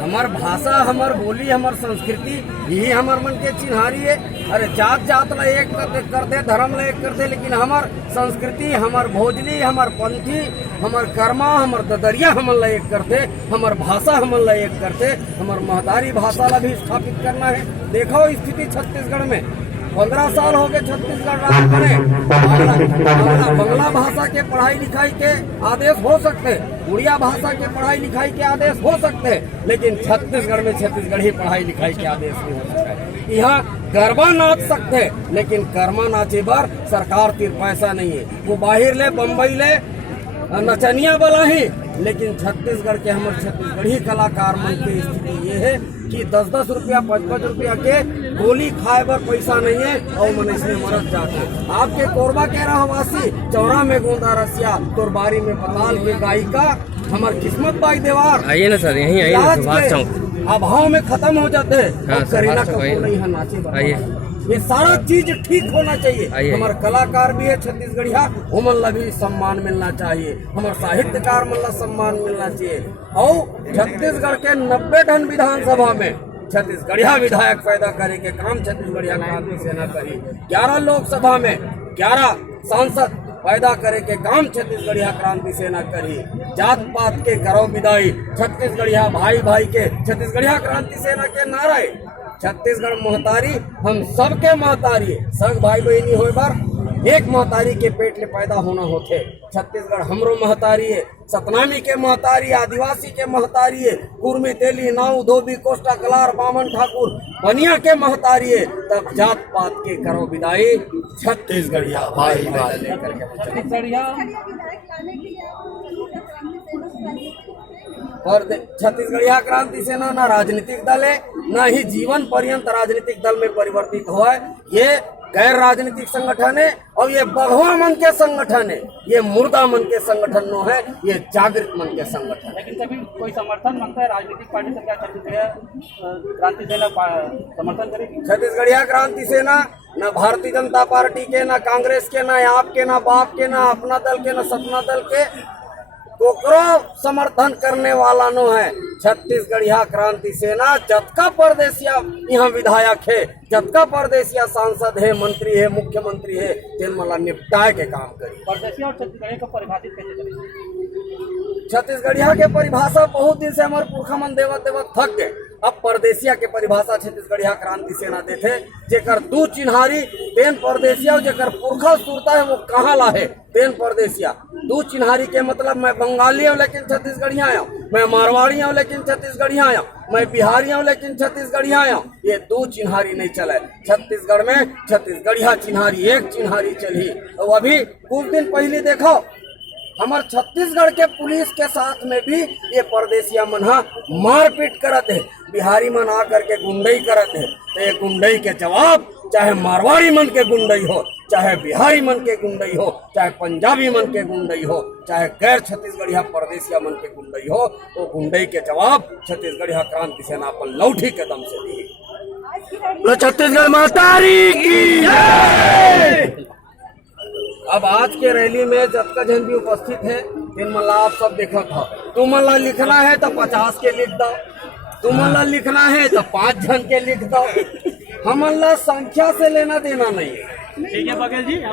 हमार भाषा, हमार बोली, हमार संस्कृति यही हमार मन के चिन्हारी है। अरे जात जात ला एक करते, धर्म ला एक करते, लेकिन हमार संस्कृति, हमार भोजली, हमार पंथी, हमार कर्मा, हमार ददरिया हमन ला एक करते, हमार भाषा हमन ला एक करते, हमार महतारी भाषा ला भी स्थापित करना है। देखो स्थिति छत्तीसगढ़ में 15 साल हो गए छत्तीसगढ़ राज बने। बंगला भाषा के पढ़ाई लिखाई के आदेश हो सकते, उड़िया भाषा के पढ़ाई लिखाई के आदेश हो सकते, लेकिन छत्तीसगढ़ में छत्तीसगढ़ी पढ़ाई लिखाई के आदेश नहीं हो सकता। यहाँ गरबा नाच सकते, लेकिन कर्मा नाचे बार सरकार तीर पैसा नहीं है। वो बाहर ले, बम्बई ले नचनिया वाला ही, लेकिन छत्तीसगढ़ के हमारे छत्तीसगढ़ी कलाकार मन की स्थिति ये है कि 10-10 रुपया 5-5 रुपया के गोली खाए पर पैसा नहीं है और मन इसमें मरद जाते। आपके कोरबा के रहवासी चौरा में गोंदा रसिया, तोरबारी में पताल के गायिका हमार किस्मत बाई देवार, आइए ना सर, यहीं आइए सुभाष चौक अभाव में खत्म हो जाते हैं। हाँ, करीना कपूर नहीं है नाचे, आइए ये सारा चीज ठीक होना चाहिए। हमारे कलाकार भी है छत्तीसगढ़िया, उमन ला भी सम्मान मिलना चाहिए। हमारे साहित्यकार मन ला सम्मान मिलना चाहिए। और छत्तीसगढ़ के 90 ठन विधानसभा में छत्तीसगढ़िया विधायक पैदा करे के काम छत्तीसगढ़िया क्रांति सेना करी। 11 लोकसभा में 11 सांसद पैदा करे के काम छत्तीसगढ़िया क्रांति सेना करी। जात पात के करो विदाई, छत्तीसगढ़िया भाई भाई के छत्तीसगढ़िया क्रांति सेना के नारे। छत्तीसगढ़ महतारी हम सबके महतारी, सब भाई बहनी हो बार एक महतारी के पेट ले पैदा होना होते। छत्तीसगढ़ हमरो महतारी है, सतनामी के महतारी, आदिवासी के महतारी है, कुर्मी, तेली, नाऊ, धोबी, कोष्टा, कलार, बामन, ठाकुर, बनिया के महतारी है। तब जात पात के करो विदाई, छत्तीसगढ़िया भाई भाई लेकर और छत्तीसगढ़िया क्रांति सेना ना राजनीतिक दल है, न ही जीवन पर्यंत राजनीतिक दल में परिवर्तित हुआ है। ये गैर राजनीतिक संगठन है और ये बगवा मन के संगठन है, ये मुर्दा मन के संगठन नो है, ये जागृत मन के संगठन। लेकिन कभी कोई समर्थन मांगता है राजनीतिक पार्टी से, क्या छत्तीसगढ़िया क्रांति सेना समर्थन करेगी? छत्तीसगढ़िया क्रांति सेना न भारतीय जनता पार्टी के, न कांग्रेस के, न आपके, न बाप के, न अपना दल के, न सपना दल के कोकरो समर्थन करने वाला नो है। छत्तीसगढ़िया क्रांति सेना जतका परदेसिया यहाँ विधायक है, जतका परदेसिया सांसद है, मंत्री है, मुख्यमंत्री है, तेन मला निपटाए के काम करी। परदेसिया और छत्तीसगढ़िया को परिभाषित कैसे करेंगे? छत्तीसगढ़िया के परिभाषा बहुत दिन से हमारे पुरखा मन देवत थक गए। अब परदेसिया के परिभाषा छत्तीसगढ़िया क्रांति सेना देते, जेकर दू चिन्हारी तेन परदेसिया, जेकर पुरखा सुरता है वो कहाँ ला है तेन परदेसिया। दू चिन्हारी के मतलब मैं बंगाली हूँ लेकिन छत्तीसगढ़िया आया, मैं मारवाड़ी हूँ लेकिन छत्तीसगढ़िया आया, मैं बिहारी हूँ लेकिन छत्तीसगढ़िया आया। ये दो चिन्हारी नहीं चला। छत्तीसगढ़ में छत्तीसगढ़िया चिन्हारी, एक चिन्हारी चली। तो अभी कुछ दिन पहले देखो हमारे छत्तीसगढ़ के पुलिस के साथ में भी ये परदेसिया मन मारपीट करत है। बिहारी मन आकर के गुंडई करत है, तो ये गुंडई के जवाब चाहे मारवाड़ी मन के गुंडई हो, चाहे बिहारी मन के गुंडई हो, चाहे पंजाबी मन के गुंडई हो, चाहे गैर छत्तीसगढ़िया परदेसिया मन के गुंडई हो, तो गुंडई के जवाब छत्तीसगढ़िया क्रांति सेना अपन लौठी के दम से दी। छत्तीसगढ़ महतारी की जय। अब आज के रैली में जतका जन भी उपस्थित है, इन मला आप सब देखा था। तुम मला लिखना है तो 50 के लिख दो, तुम मला लिखना है तो 5 जन के लिख दो। हमला संख्या से लेना देना नहीं है। ठीक है बघेल जी।